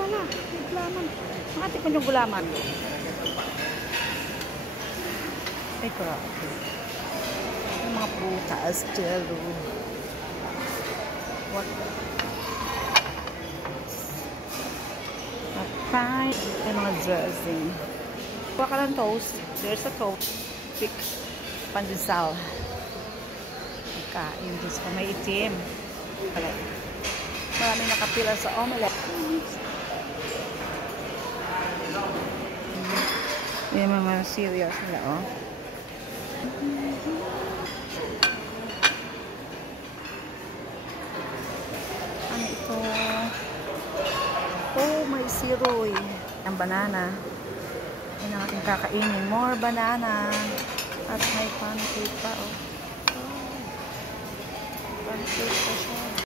pala. May gulaman. Makatikman yung gulaman. Ay, grabe. Yung mga prutas, jello. What? Fine. May mga dressing. Kuha ka ng toast. There's a toast. Pick. Pandesal. Kain. Diyos ko, may itim. Maraming nakapila sa omelette. May mga cereals nila, oh. Ano ito? Oh, may siroy. Ang banana. Yan ang ating kakainin. More banana. At may pancake pa, oh. Pancake pa siya.